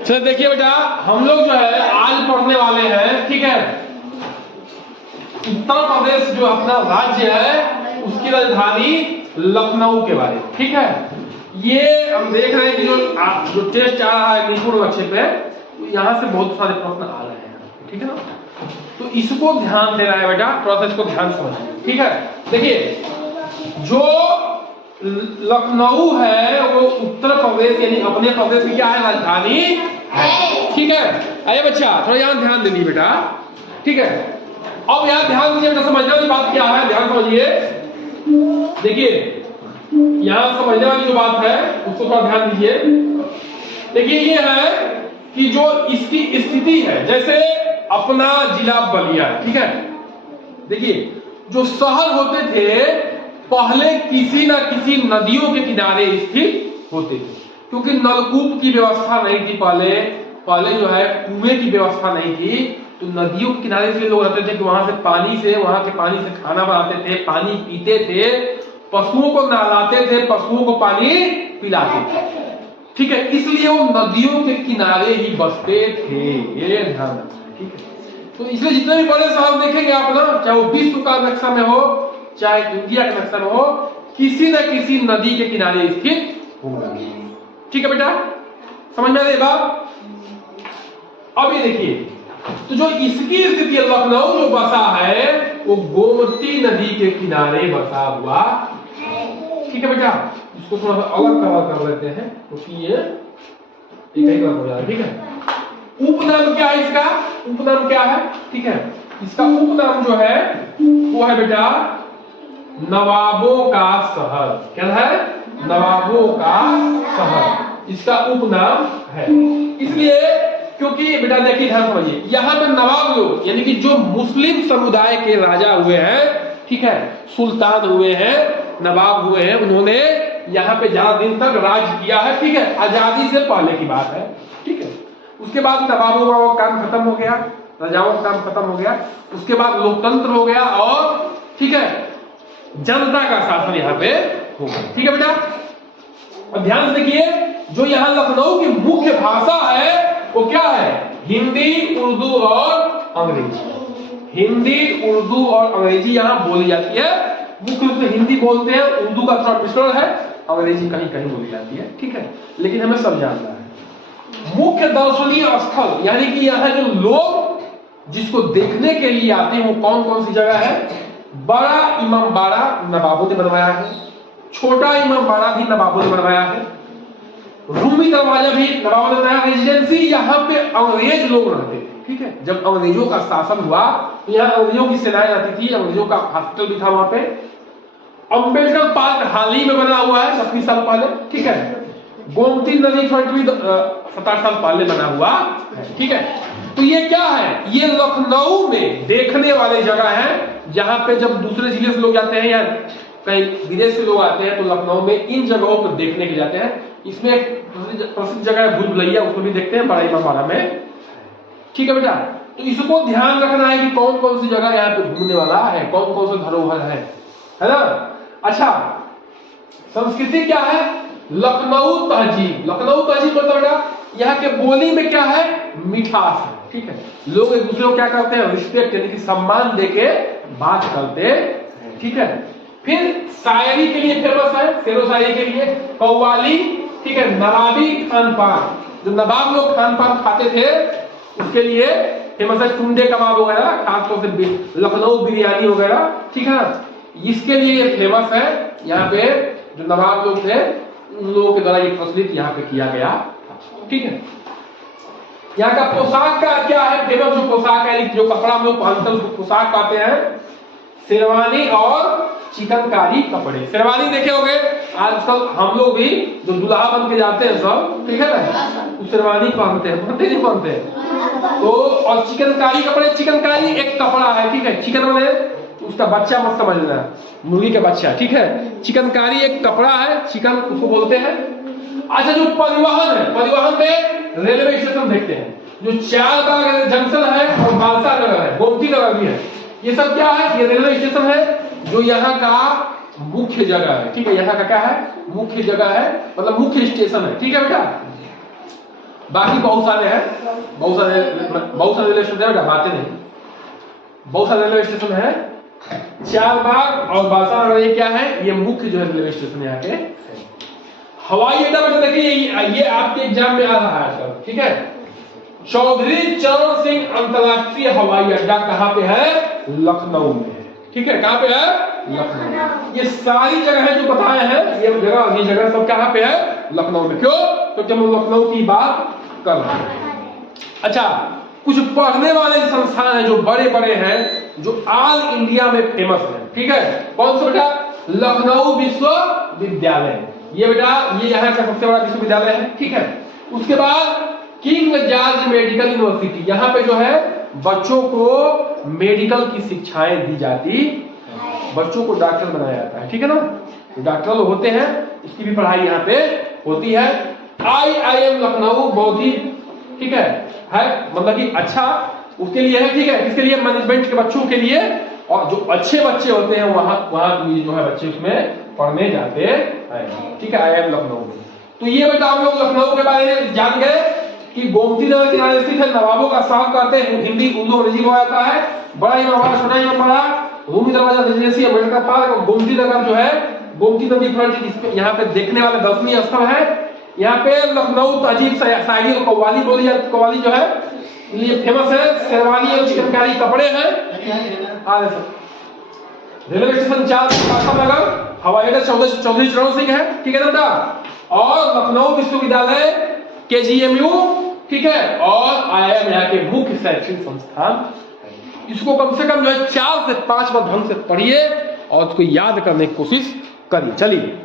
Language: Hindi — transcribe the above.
चलो देखिए बेटा, हम लोग जो है आज पढ़ने वाले हैं, ठीक है, उत्तर प्रदेश जो अपना राज्य है उसकी राजधानी लखनऊ के बारे में, ठीक है। ये हम देख रहे हैं कि जो टेस्ट आ रहा है निपुण बच्चे पे, तो यहाँ से बहुत सारे प्रश्न आ रहे हैं, ठीक है ना। तो इसको ध्यान देना है बेटा, प्रोसेस को ध्यान समझना, ठीक है। देखिए, जो लखनऊ है वो उत्तर प्रदेश यानी अपने प्रदेश की क्या है, राजधानी है, ठीक है। अरे बच्चा थोड़ा यहाँ ध्यान दीजिए बेटा, ठीक है। अब यहाँ ध्यान दीजिए बेटा, समझने वाली बात क्या है, ध्यान समझिए। देखिए यहाँ समझने वाली जो बात है उसको थोड़ा ध्यान दीजिए। देखिए ये है कि जो इसकी स्थिति है, जैसे अपना जिला बलिया, ठीक है। देखिए जो शहर होते थे पहले किसी न किसी नदियों के किनारे स्थित होते थे, क्योंकि नलकूप की व्यवस्था नहीं थी पहले जो है कुएं की व्यवस्था नहीं थी, तो नदियों के किनारे से लोग रहते थे कि वहां के पानी से खाना बनाते थे, पानी पीते थे, पशुओं को नहलाते थे, पशुओं को पानी पिलाते थे, ठीक है। इसलिए वो नदियों के किनारे ही बसते थे, ये ध्यान रखना, ठीक है। तो इसलिए जितने भी बड़े शहर देखेंगे आप ना, चाहे वो विश्व का नक्शा में हो चाहे इंडिया के नक्शा में हो, किसी न किसी नदी के किनारे स्थित होगा, ठीक है बेटा, समझ में आ रही बात। अब ये देखिए, तो जो इसकी स्थिति लखनऊ जो बसा है वो गोमती नदी के किनारे बसा हुआ, ठीक है बेटा। इसको थोड़ा सा अलग कलर कर लेते हैं क्योंकि ये एक ही कलर हो जाएगा, ठीक है। उपनाम क्या है इसका, उपनाम क्या है, ठीक है। इसका उपनाम जो है वो है बेटा नवाबों का शहर, क्या है, नवाबों का शहर, इसका उपनाम है। इसलिए क्योंकि बेटा देखिए ध्यान समझिए, यहाँ पे नवाब लोग यानी कि जो मुस्लिम समुदाय के राजा हुए हैं, ठीक है, सुल्तान हुए हैं, नवाब हुए हैं, उन्होंने यहाँ पे ज्यादा दिन तक राज किया है, ठीक है, आजादी से पहले की बात है, ठीक है। उसके बाद नवाबों का काम खत्म हो गया, राजाओं का काम खत्म हो गया, उसके बाद लोकतंत्र हो गया और ठीक है जनता का शासन यहाँ पे हो गया, ठीक है बेटा। और ध्यान से देखिए, जो यहाँ लखनऊ की मुख्य भाषा है वो क्या है, हिंदी, उर्दू और अंग्रेजी। हिंदी, उर्दू और अंग्रेजी यहाँ बोली जाती है, मुख्य रूप से हिंदी बोलते हैं, उर्दू का थोड़ा मिश्रण है, अंग्रेजी कहीं कहीं बोली जाती है, ठीक है, लेकिन हमें सब जानना है। मुख्य दर्शनीय स्थल यानी कि यहाँ जो लोग जिसको देखने के लिए आते हैं वो कौन कौन सी जगह है, बड़ा इमामबाड़ा नवाबों ने बनवाया है, छोटा इमामबाड़ा भी नवाबों ने बनवाया है, रूमी दरवाजा भी नवाबों ने बनाया। रेजिडेंसी यहाँ पे अंग्रेज लोग रहते थे, ठीक है। जब अंग्रेजों का शासन हुआ तो यहाँ अंग्रेजों की सेनाएं आती थी, अंग्रेजों का हॉस्पिटल भी था वहां पे। अम्बेडकर पार्क हाल ही में बना हुआ है 26 साल पहले, ठीक है। गोमती नदी फ्रंट भी 7 साल पहले बना हुआ है, ठीक है। तो ये क्या है, ये लखनऊ में देखने वाले जगह है, जहां पे जब दूसरे जिले से लोग जाते हैं या कहीं विदेश से लोग आते हैं तो लखनऊ में इन जगहों पर देखने के जाते हैं। इसमें प्रसिद्ध जगह है भूल भुलैया, उसमें भी देखते हैं बड़ा इमामबाड़ा में, ठीक है बेटा। तो इसको ध्यान रखना है कि कौन कौन सी जगह यहाँ पे घूमने वाला है, कौन कौन से धरोहर है ना। अच्छा, संस्कृति क्या है, लखनऊ तहजीब। लखनऊ तहजीब मतलब बेटा यहाँ के बोली में क्या है, मिठास है, ठीक है। लोग एक दूसरे को क्या करते हैं, रिस्पेक्ट यानी कि सम्मान देके बात करते हैं, ठीक है। फिर शायरी के लिए फेमस है, शेरो शायरी के लिए कव्वाली, ठीक है। नवाबी खान पान, जो नवाब लोग खान पान खाते थे उसके लिए फेमस है, टुंडे कबाब वगैरह, खासतौर से लखनऊ बिरयानी वगैरह, ठीक है ना, इसके लिए ये फेमस है। यहाँ पे जो नवाब लोग थे उन लोगों के द्वारा ये प्रचलित यहाँ पे किया गया, ठीक है। यहाँ का पोशाक का क्या है, फेमस जो पोशाक है, जो कपड़ा हम लोग पहनते हैं उसको पोशाक कहते हैं शेरवानी और चिकनकारी कपड़े। शेरवानी देखे होंगे आजकल हम लोग भी जो दुल्हा बन के जाते हैं सब, ठीक है ना, तो शेरवानी पहनते हैं, पहनते नहीं पहनते तो। और चिकनकारी कपड़े, चिकनकारी एक कपड़ा है, ठीक है, चिकन वाले उसका बच्चा मत समझना, मुर्गी का बच्चा, ठीक है। चिकनकारी एक कपड़ा है, चिकन उसको बोलते हैं। अच्छा, जो परिवहन है, परिवहन में रेलवे स्टेशन देखते हैं, जो चारबाग जंक्शन है और बालसा नगर है, गोमती नगर भी है, ये सब क्या है, ये रेलवे स्टेशन है जो यहाँ का मुख्य जगह है, ठीक है। यहाँ का क्या है, मुख्य जगह है, मतलब मुख्य स्टेशन है, ठीक है बेटा। बाकी बहुत सारे हैं, बहुत सारे रेलवे स्टेशन है, बातें नहीं, बहुत सारे रेलवे स्टेशन है। चारबाग और बासार ये क्या है, ये मुख्य जो है रेलवे स्टेशन यहाँ पे। हवाई अड्डा में देखिए ये आपके एग्जाम में आ रहा है आजकल, ठीक है। चौधरी चरण सिंह अंतरराष्ट्रीय हवाई अड्डा कहाँ पे है, लखनऊ में है, ठीक है। कहाँ पे है, लखनऊ। ये सारी जगह जो बताए हैं ये जगह सब कहाँ पे है, लखनऊ में। क्यों, तो जब हम लखनऊ की बात कर रहे हैं। अच्छा, कुछ पढ़ने वाले संस्थान हैं जो बड़े बड़े हैं, जो ऑल इंडिया में फेमस है, ठीक है। कौन सा बेटा, लखनऊ विश्वविद्यालय, ये बेटा ये यहाँ का सबसे बड़ा विश्वविद्यालय है, ठीक है। उसके बाद किंग जॉर्ज मेडिकल यूनिवर्सिटी, यहाँ पे जो है बच्चों को मेडिकल की शिक्षाएं दी जाती, बच्चों को डॉक्टर बनाया जाता है, ठीक है ना। डॉक्टर लोग होते हैं, इसकी भी पढ़ाई यहाँ पे होती है। IIM लखनऊ बौद्धिक, ठीक है मतलब कि अच्छा उसके लिए है, ठीक है। इसके लिए मैनेजमेंट के बच्चों के लिए, और जो अच्छे बच्चे होते हैं वहां जो है बच्चे उसमें पढ़ने जाते हैं, ठीक है। IIM लखनऊ में। तो ये बेटा हम लोग लखनऊ के बारे में जान गए कि गोमती नगर किनारे स्थित है, नवाबों का साथ करते हैं, हिंदी उर्दू अंग्रेजी बोला जाता है। बड़ा इमाम बाड़ा, छोटा इमाम बाड़ा, रूमी दरवाजा, रेजिडेंसी, अम्बेडकर पार्क और गोमती नगर जो है, गोमती नदी फ्रंट, यहाँ पे देखने वाले दर्शनीय स्थल है। यहाँ पे लखनऊ तहजीब शायरी और कव्वाली बोली जाती, कव्वाली जो है ये फेमस है। शेरवानी और चिकनकारी कपड़े हैं। रेलवे स्टेशन 4 नगर, हवाई अड्डा चौधरी चरण सिंह है, ठीक है बेटा। और लखनऊ विश्वविद्यालय KGMU, ठीक है। और IIM यहाँ के मुख्य शैक्षणिक संस्थान। इसको कम से कम जो है 4 से 5 बार ढंग से पढ़िए और उसको याद करने की कोशिश करिए। चलिए